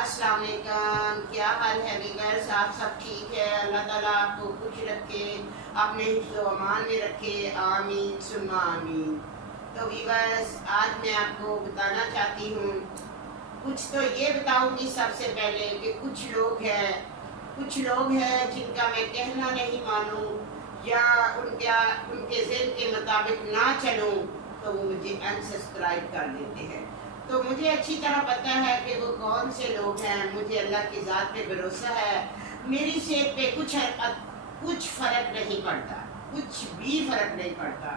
السلام علیکم، کیا حال ہے ویورز؟ آپ سب ٹھیک ہے؟ اللہ تعالیٰ آپ کو خوش رکھے، اپنے حفظ و امان میں رکھے، آمین ثم آمین۔ تو ویورز، آج میں آپ کو بتانا چاہتی ہوں، کچھ تو یہ بتاؤں گی سب سے پہلے کہ کچھ لوگ ہیں جن کا میں کہنا نہیں مانوں یا ان کے ذہن کے مطابق نہ چلوں تو وہ مجھے انسبسکرائب کر دیتے ہیں۔ تو مجھے اچھی طرح پتہ ہے کہ وہ کون سے لوگ ہیں، مجھے اللہ کی ذات پہ بھروسہ ہے، میری صحت پہ کچھ فرق نہیں پڑتا، کچھ بھی فرق نہیں پڑتا۔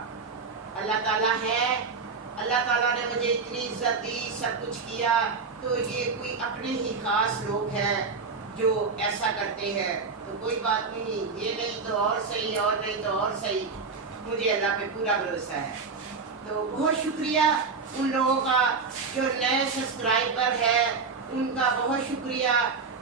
اللہ تعالیٰ ہے، اللہ تعالیٰ نے مجھے اتنی عزت دی، سب کچھ کیا، تو یہ کوئی اپنے ہی خاص لوگ ہیں جو ایسا کرتے ہیں تو کوئی بات نہیں، یہ نہیں تو اور صحیح، اور نہیں تو اور صحیح، مجھے اللہ پہ پورا بھروسہ ہے۔ تو بہت شکریہ ان لوگوں کا جو نئے سبسکرائبر ہے، ان کا بہت شکریہ،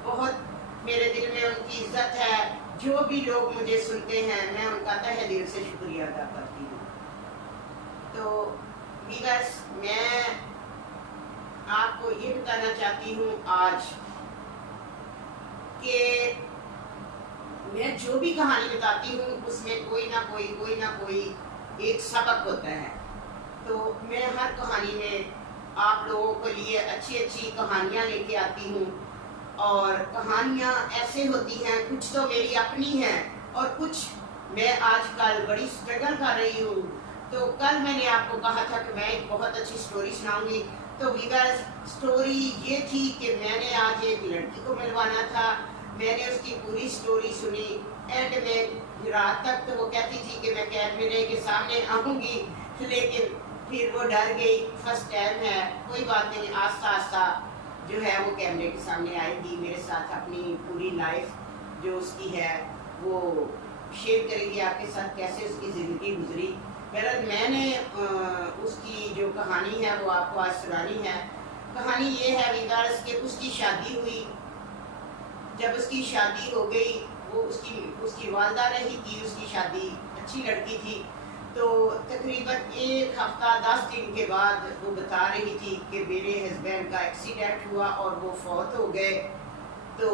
بہت میرے دل میں ان کی عزت ہے۔ جو بھی لوگ مجھے سنتے ہیں میں ان کا تہہ دل سے شکریہ ادا کرتی ہوں۔ تو ویورز، میں آپ کو یہ بتانا چاہتی ہوں آج کہ میں جو بھی کہانی بتاتی ہوں اس میں کوئی نہ کوئی ایک سبق ہوتا ہے۔ تو میں ہر کہانی میں آپ لوگوں کے لیے اچھی کہانیاں لے کے آتی ہوں، اور کہانیاں ایسے ہوتی ہیں، کچھ تو میری اپنی ہیں اور کچھ میں آج کل بڑی سٹرگل کر رہی ہوں۔ تو کل میں نے آپ کو کہا تھا کہ میں ایک بہت اچھی سٹوری سناؤں گی۔ تو ویورز، سٹوری یہ تھی کہ میں نے آج ایک لڑکی کو ملوانا تھا، میں نے اس کی پوری سٹوری سنی، اینڈ میں رات تک تو وہ کہتی تھی کہ میں کیمرے کے سامنے آؤں گی، لیکن پھر وہ ڈر گئی، فرسٹ ٹائم ہے، کوئی بات نہیں، آہستہ جو ہے وہ کیمرے کے سامنے آئے گی، میرے ساتھ اپنی پوری لائف جو اس کی ہے وہ شیئر کرے گی آپ کے ساتھ، کیسے اس کی زندگی گزری۔ بہرحال میں نے اس کی جو کہانی ہے وہ آپ کو آج سنانی ہے۔ کہانی یہ ہے ویورز کہ اس کی شادی ہوئی، جب اس کی شادی ہو گئی، وہ اس کی والدہ نے ہی کی اس کی شادی، اچھی لڑکی تھی۔ تو تقریباً 1 ہفتہ 10 دن کے بعد وہ بتا رہی تھی کہ میرے ہسبینڈ کا ایکسیڈنٹ ہوا اور وہ فوت ہو گئے۔ تو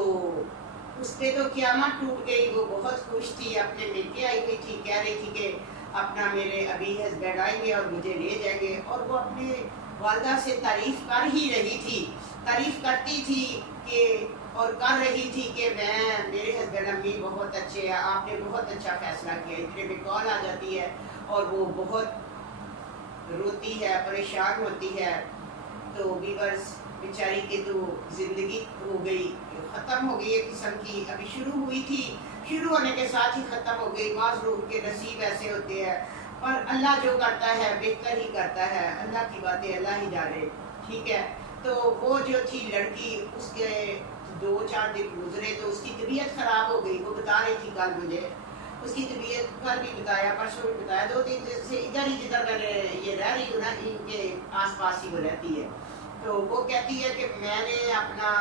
اس پہ تو قیامت ٹوٹ گئی، وہ بہت خوش تھی، اپنے مل کے آئی ہوئی تھی، کہہ رہی تھی کہ اپنا میرے ابھی ہسبینڈ آئیں گے اور مجھے لے جائیں گے، اور وہ اپنے والدہ سے تعریف کر ہی رہی تھی، تعریف کرتی تھی کہ اور کر رہی تھی کہ میرے ہسبینڈ امی بہت اچھے ہیں، آپ نے بہت اچھا فیصلہ کیا۔ اتنے میں کال آ جاتی ہے اور وہ بہت روتی ہے، پریشان ہوتی ہے۔ تو ویورز، بیچاری کی تو زندگی ہو گئی، ختم ہو گئی ایک قسم کی، ابھی شروع ہوئی تھی، شروع ہونے کے ساتھ ہی ختم ہو گئی۔ بعض لوگوں کے نصیب ایسے ہوتے ہیں، پر اللہ جو کرتا ہے بہتر ہی کرتا ہے، اللہ کی باتیں اللہ ہی جانے، ٹھیک ہے۔ تو وہ جو تھی لڑکی، اس کے 2-4 دن گزرے تو اس کی طبیعت خراب ہو گئی، وہ بتا رہی تھی کل مجھے، اس کی طبیعت کل بھی بتایا، پرسوں بھی بتایا، 2 دن سے ادھر ہی جدھر میں یہ رہ رہی ہوں نا، ان کے آس پاس ہی وہ رہتی ہے۔ تو وہ کہتی ہے کہ میں نے اپنا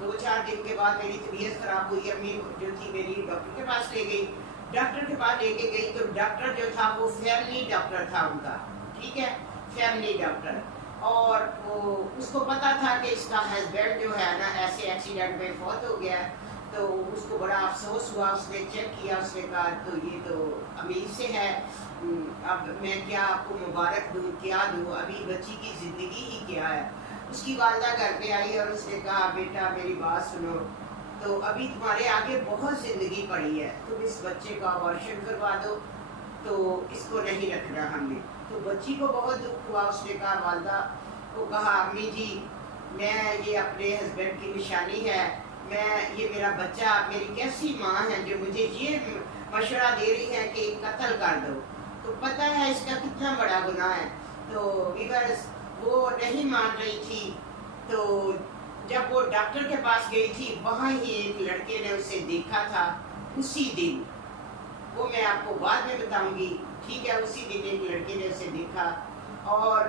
2-4 دن کے بعد میری طبیعت خراب ہوئی، امی جو تھی میری ڈاکٹر کے پاس لے گئی، ڈاکٹر کے پاس لے کے گئی تو ڈاکٹر جو تھا وہ فیملی ڈاکٹر تھا ان کا، ٹھیک ہے، فیملی ڈاکٹر، اور وہ اس کو پتا تھا کہ اس کا ہسبینڈ جو ہے نا ایسے ایکسیڈنٹ میں فوت ہو گیا ہے۔ تو اس کو بڑا افسوس ہوا، اس نے چیک کیا، اس نے کہا تو یہ تو امیر سے ہے، اب میں کیا آپ کو مبارک دوں، کیا دوں، ابھی بچی کی زندگی ہی کیا ہے۔ اس کی والدہ گھر پہ آئی اور اس نے کہا بیٹا میری بات سنو، تو ابھی تمہارے آگے بہت زندگی پڑی ہے، تم اس بچے کا ابارشن کروا دو، تو اس کو نہیں رکھنا ہم نے۔ تو بچی کو بہت دکھ ہوا، اس نے کہا والدہ کو کہا امی جی میں یہ اپنے ہسبینڈ کی نشانی ہے، یہ میرا بچہ، میری کیسی ماں ہے جو مجھے یہ مشورہ دے رہی ہے کہ قتل کر دو، تو پتہ ہے اس کا کتنا بڑا گناہ ہے۔ تو ویورز، وہ نہیں مان رہی تھی۔ تو جب وہ ڈاکٹر کے پاس گئی تھی، وہاں ہی ایک لڑکے نے اسے دیکھا تھا، اسی دن، وہ میں آپ کو بعد میں بتاؤں گی، ٹھیک ہے، اسی دن ایک لڑکے نے اسے دیکھا اور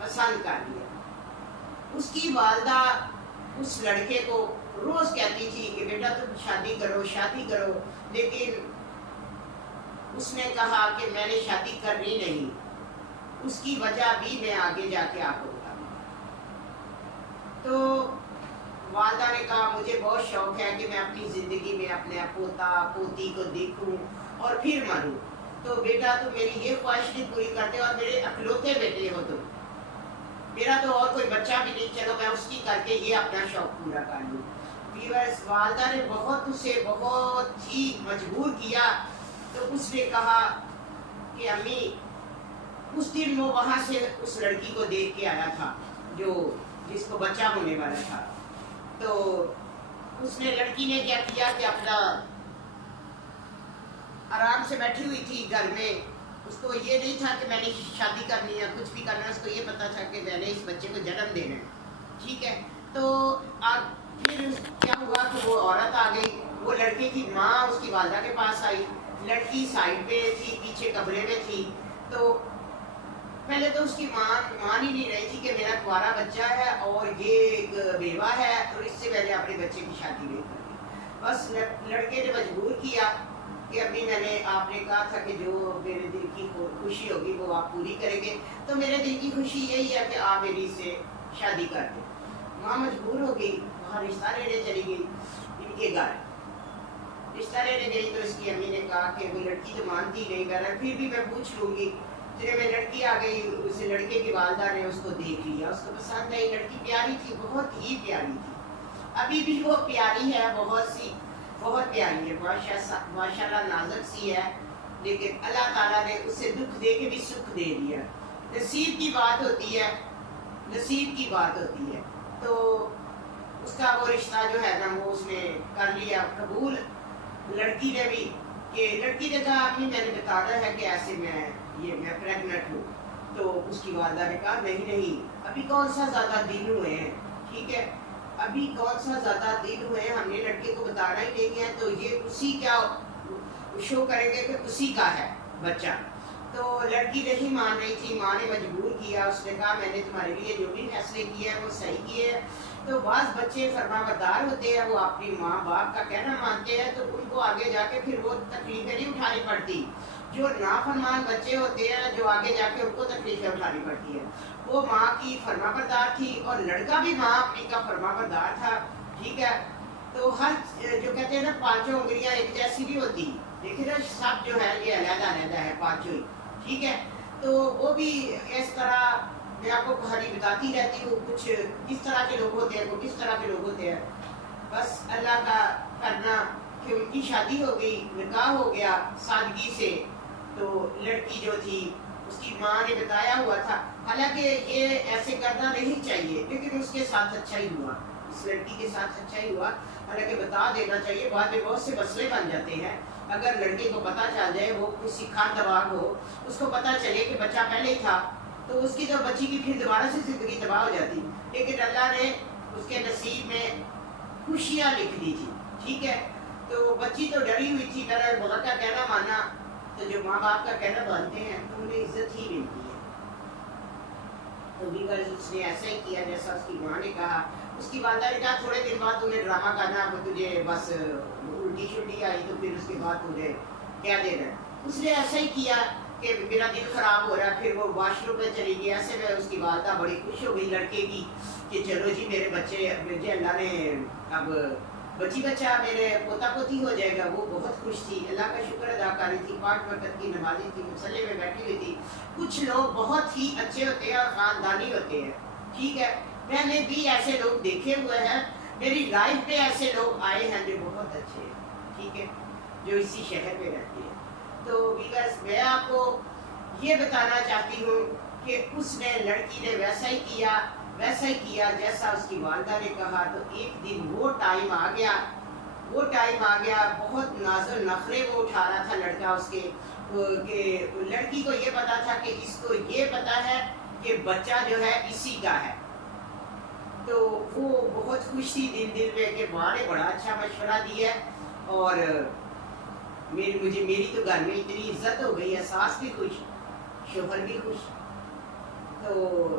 پسند کر لیا۔ اس کی والدہ اس لڑکے کو روز کہتی تھی کہ بیٹا تم شادی کرو، لیکن اس نے کہا کہ میں نے شادی کرنی نہیں۔ اس کی وجہ بھی میں آگے جا کے آپ کو بتاؤں گا۔ مجھے بہت شوق ہے کہ میں اپنی زندگی میں اپنے پوتا پوتی کو دیکھوں اور پھر مروں. تو بیٹا تو میری یہ خواہش نہیں پوری کرتے اور میرے اکلوتے بیٹے ہو تم. میرا تو اور کوئی بچہ بھی نہیں, چلو میں اس کی کر کے یہ اپنا شوق پورا کر لوں. ویورز, والدہ نے بہت اسے بہت ہی مجبور کیا. تو اس نے کہا کہ امی, اس دن وہ وہاں سے اس لڑکی کو دیکھ کے آیا تھا جس کو بچہ ہونے والا تھا. تو اس نے لڑکی نے کیا کیا کہ اپنا آرام سے بیٹھی ہوئی تھی گھر میں. اس کو یہ نہیں تھا کہ میں نے شادی کرنی ہے, کچھ بھی کرنا ہے. اس کو یہ پتا تھا کہ میں نے اس بچے کو جنم دینا ہے. ٹھیک ہے, تو پھر کیا ہوا کہ وہ عورت آ گئی. وہ لڑکے کی ماں اس کی والدہ کے پاس آئی. لڑکی سائڈ پہ تھی, پیچھے کمرے میں تھی. تو پہلے تو اس کی مان ہی نہیں رہی تھی کہ میرا کنوارا بچہ ہے اور یہ ایک بیوہ ہے اور اس سے پہلے اپنے بچے کی شادی نہیں کرنی. بس لڑکے نے مجبور کیا کہ ابھی آپ نے کہا تھا کہ جو میرے دل کی خوشی ہوگی وہ آپ پوری کریں گے, تو میرے دل کی خوشی یہی ہے کہ آپ میری سے شادی کر دیں. ماں مجبور ہو گئی, وہاں رشتہ لینے چلی گئی ان کے گھر. رشتہ لینے گئی تو اس کی امی نے کہا کہ وہ لڑکی تو مانتی نہیں, کر رہا پھر بھی میں پوچھ لوں گی. پھر میں لڑکی آ گئی, اس لڑکے کی والدہ نے اس کو دیکھ لیا, اس کو پسند آئی. لڑکی پیاری تھی, بہت ہی پیاری تھی. ابھی بھی وہ پیاری ہے, بہت پیاری ہے, ماشاء اللہ نازک سی ہے. لیکن اللہ تعالیٰ نے اسے دکھ دے کے بھی سکھ دے دیا. نصیب کی بات ہوتی ہے, نصیب کی بات ہوتی ہے. تو اس کا وہ رشتہ جو ہے نا وہ اس نے کر لیا قبول. لڑکی نے بھی, کہ لڑکی نے کہا امی میں نے بتانا ہے کہ ایسے میں پریگننٹ ہوں. تو اس کی والدہ نے کہا نہیں, ابھی کون سا زیادہ دن ہوئے ہیں. ٹھیک ہے, ابھی کون سا زیادہ دن ہوئے ہیں, ہم نے لڑکے کو بتانا ہی نہیں ہے. تو یہ اسی کیا شو کریں گے کہ اسی کا ہے بچہ. تو لڑکی نہیں مان رہی تھی, ماں نے مجبور کیا. اس نے کہا میں نے تمہارے لیے جو بھی فیصلے کیے ہیں وہ صحیح کیے ہیں. تو بعض بچے فرما بردار ہوتے ہیں, وہ اپنی ماں باپ کا کہنا مانتے ہیں, تو ان کو آگے جا کے پھر وہ تکلیفیں نہیں اٹھانی پڑتی. جو نافرمان بچے ہوتے ہیں جو آگے جا کے ان کو تکلیفیں اٹھانی پڑتی ہیں. وہ ماں کی فرما بردار تھی اور لڑکا بھی ماں اپنی کا فرما بردار تھا. ٹھیک ہے, تو ہر جو کہتے ہیں نا پانچوں انگلیاں ایک جیسی بھی ہوتی. دیکھیں نا سب جو ہے یہ علیحدہ علیحدہ ہے پانچوں ہی. ٹھیک ہے, تو وہ بھی اس طرح میں آپ کو کہانی بتاتی رہتی ہوں. کچھ کس طرح کے لوگ ہوتے ہیں, وہ کس طرح کے لوگ ہوتے ہیں. بس اللہ کا کرنا کہ ان کی شادی ہو گئی, نکاح ہو گیا سادگی سے. تو لڑکی جو تھی اس کی ماں نے بتایا ہوا تھا, حالانکہ یہ ایسے کرنا نہیں چاہیے, لیکن اس کے ساتھ اچھا ہی ہوا, اس لڑکی کے ساتھ اچھا ہی ہوا. حالانکہ بتا دینا چاہیے, بعد میں بہت سے مسئلے بن جاتے ہیں. اگر لڑکے کو پتہ چل جائے, وہ کسی خان دماغ ہو, اس کو پتہ چلے کہ بچہ پہلے ہی تھا, تو اس کی تو بچی کی پھر دوبارہ سے زندگی تباہ ہو جاتی. لیکن اللہ نے اس کے نصیب میں خوشیاں لکھ دی تھی. ٹھیک ہے, تو بچی تو ڈری ہوئی تھی, میرا ماں کا کہنا مانا. تو جو ماں باپ کا کہنا مانتے ہیں تو انہیں عزت ہی ملتی ہے. تو بھی اس نے ایسا ہی کیا جیسا اس کی ماں نے کہا. اس کی والدہ نے کہا تھوڑے دن بعد تمہیں ڈرامہ کرنا, تجھے بس الٹی شلٹی آئی تو پھر اس کے بعد تجھے کیا دینا. اس نے ایسا ہی کیا کہ میرا دل خراب ہو رہا ہے. پھر وہ واش روم میں چلی گئی. ایسے میں اس کی والدہ بڑی خوش ہو گئی لڑکے کی کہ چلو جی میرے بچے, مجھے اللہ نے اب بچی بچہ میرے پوتا پوتی ہو جائے گا. وہ بہت خوش تھی, اللہ کا شکر ادا کر رہی تھی, 5 وقت کی نمازی تھی, مصلی میں بیٹھی ہوئی تھی. کچھ لوگ بہت ہی اچھے ہوتے ہیں اور خاندانی ہوتے ہیں. ٹھیک ہے, میں نے بھی ایسے لوگ دیکھے ہوئے ہیں, میری لائف میں ایسے لوگ آئے ہیں جو بہت اچھے ہیں. ٹھیک ہے, جو اسی شہر میں رہتے ہیں. تو بیکاز میں آپ کو یہ بتانا چاہتی ہوں کہ اس نے لڑکی نے ویسا ہی کیا جیسا اس کی والدہ نے کہا. تو ایک دن وہ ٹائم آ گیا, بہت ناز و نخرے وہ اٹھا رہا تھا لڑکا اس کے, کہ لڑکی کو یہ پتا تھا کہ اس کو یہ پتا ہے کہ بچہ جو ہے اسی کا ہے. تو وہ بہت خوش تھی دل میں کہ ماں نے بڑا اچھا مشورہ دیا ہے. اور میری تو گھر میں اتنی عزت ہو گئی ہے, ساس بھی خوش, شوہر بھی خوش. تو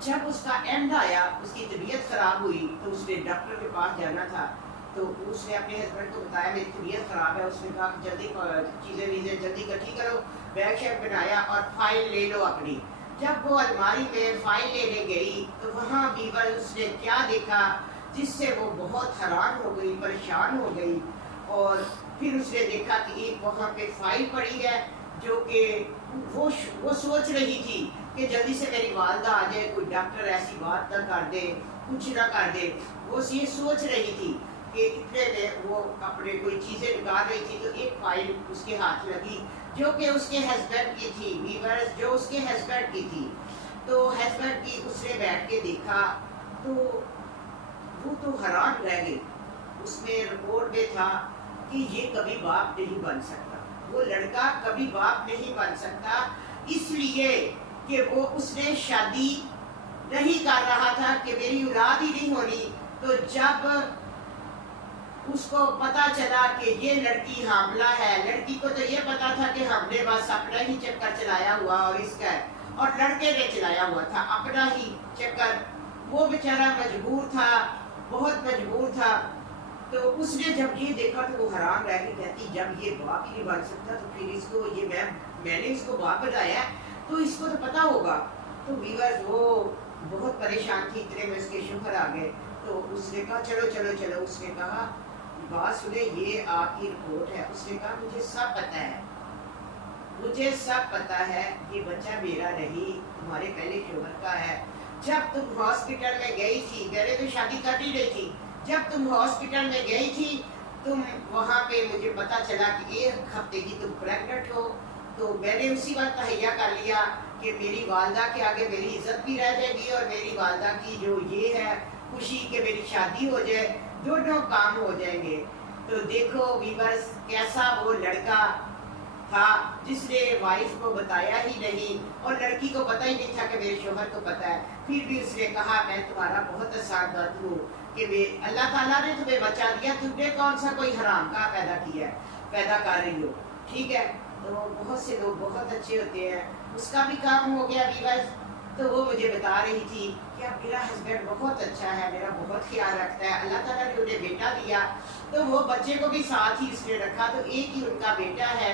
جب اس کا اینڈ آیا, اس کی طبیعت خراب ہوئی, تو اس نے ڈاکٹر کے پاس جانا تھا. تو اس نے اپنے ہسبینڈ کو بتایا میری طبیعت خراب ہے. اس نے کہا جلدی چیزیں جلدی اکٹھی کرو, بیگ شیگ بنایا اور فائل لے لو اپنی. جب وہ الماری میں فائل لینے گئی تو وہاں بیور اس نے کیا دیکھا جس سے وہ بہت حیران ہو گئی، پریشان ہو گئی، اور پھر اس نے دیکھا کہ ایک وہاں پہ فائل پڑی ہے جو کہ وہ سوچ رہی تھی کہ جلدی سے میری والدہ آ جائے، کوئی ڈاکٹر ایسی بات نہ کر دے، کچھ نہ کر دے، وہ یہ سوچ رہی تھی کہ اتنے میں وہ اپنے کوئی چیزیں نکال رہی تھی تو ایک فائل اس کے ہاتھ لگی جو کہ اس کے ہسبینڈ کی تھی، ویورز جو اس کے ہسبینڈ کی تھی۔ تو ہسبینڈ کی اس نے بیٹھ کے دیکھا تو وہ تو حیران رہ گئی۔ اس میں رپورٹ میں تھا کہ یہ کبھی باپ نہیں بن سکتا، وہ لڑکا کبھی باپ نہیں بن سکتا، اس لیے کہ وہ اس نے شادی نہیں کر رہا تھا کہ میری اولاد ہی نہیں ہونی۔ تو جب اس کو پتا چلا کہ یہ لڑکی حاملہ ہے، لڑکی کو تو یہ پتا تھا کہ ہم نے بس اپنا ہی چکر چلایا ہوا اور اس کا، اور لڑکے نے چلایا ہوا تھا اپنا ہی چکر، وہ بیچارہ مجبور تھا، بہت مجبور تھا۔ تو اس نے جب یہ دیکھا تو وہ حیران رہ گئی، کہتی جب یہ باپ ہی نہیں بن سکتا تو پھر اس کو یہ میں نے اس کو باپ بنایا تو اس کو تو پتا ہوگا۔ تو ویورز وہ بہت پریشان تھی، اتنے میں اس کے شوہر آ گئے تو اس نے کہا چلو چلو چلو، اس نے کہا بات سنیں یہ آپ کی رپورٹ ہے۔ اس نے کہا مجھے سب پتا ہے، مجھے سب پتا ہے، یہ بچہ میرا نہیں، تمہارے پہلے شوہر کا ہے۔ جب تم ہاسپٹل میں گئی تھی، میں نے تو شادی کر ہی نہیں تھی، جب تم ہاسپٹل میں گئی تھی تم وہاں پہ مجھے پتا چلا کہ ایک ہفتے کی تم پریگننٹ ہو، تو میں نے اسی وقت تہیا کر لیا کہ میری والدہ کے آگے میری عزت بھی رہ جائے گی اور میری والدہ کی جو یہ ہے خوشی کہ میری شادی ہو جائے، دونوں کام ہو جائیں گے۔ تو دیکھو ویورز کیسا وہ لڑکا تھا جس نے وائف کو بتایا ہی نہیں، اور لڑکی کو پتہ ہی نہیں تھا کہ میرے شوہر کو پتہ ہے، پھر بھی اس نے کہا میں تمہارا بہت احسان مند ہوں کہ اللہ تعالیٰ نے تمہیں بچا دیا، تم نے کون سا کوئی حرام کا پیدا کیا ہے، پیدا کر رہی ہو، ٹھیک ہے۔ تو بہت سے لوگ بہت اچھے ہوتے ہیں، اس کا بھی کام ہو گیا ویورز۔ تو وہ مجھے بتا رہی تھی کہ اب میرا ہسبینڈ بہت اچھا ہے، میرا بہت خیال رکھتا ہے، اللہ تعالیٰ نے انہیں بیٹا دیا، تو وہ بچے کو بھی ساتھ ہی اس نے رکھا، تو ایک ہی ان کا بیٹا ہے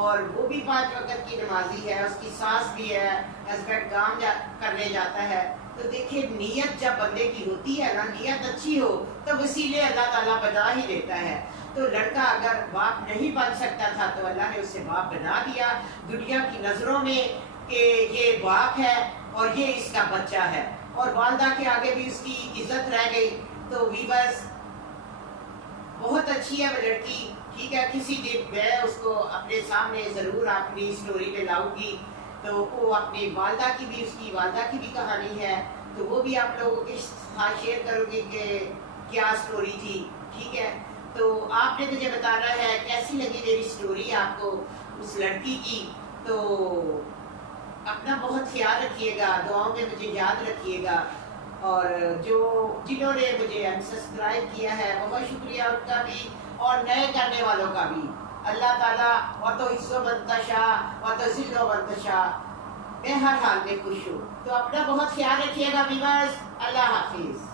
اور وہ بھی 5 وقت کی نمازی ہے، اس کی ساس بھی ہے، ہسبینڈ کام کرنے جاتا ہے۔ تو دیکھیں نیت جب بندے کی ہوتی ہے نا، نیت اچھی ہو تو وسیلے اللہ تعالیٰ بنا ہی دیتا ہے۔ تو لڑکا اگر باپ نہیں بن سکتا تھا تو اللہ نے اسے باپ بنا دیا دنیا کی نظروں میں کہ یہ باپ ہے اور یہ اس کا بچہ ہے، اور والدہ کے آگے بھی اس کی عزت رہ گئی۔ تو ویورز بہت اچھی ہے وہ لڑکی، ٹھیک ہے، کسی دن میں اس کو اپنے سامنے ضرور اپنی سٹوری میں لاؤں گی، تو وہ اپنی والدہ کی بھی، اس کی والدہ کی بھی کہانی ہے، تو وہ بھی آپ لوگوں کے ساتھ شیئر کروں گی کہ کیا سٹوری تھی، ٹھیک ہے۔ تو آپ نے مجھے بتانا ہے کیسی لگی میری سٹوری آپ کو اس لڑکی کی۔ تو اپنا بہت خیال رکھیے گا، دعاؤں میں مجھے یاد رکھیے گا، اور جنہوں نے مجھے سبسکرائب کیا ہے بہت شکریہ ان کا بھی، اور نئے کرنے والوں کا بھی۔ اللہ تعالیٰ وَتُعِزُّ مَن تَشَاءُ وَتُذِلُّ مَن تَشَاءُ، میں ہر حال میں خوش ہوں۔ تو اپنا بہت خیال رکھیے گا ویورز، اللہ حافظ۔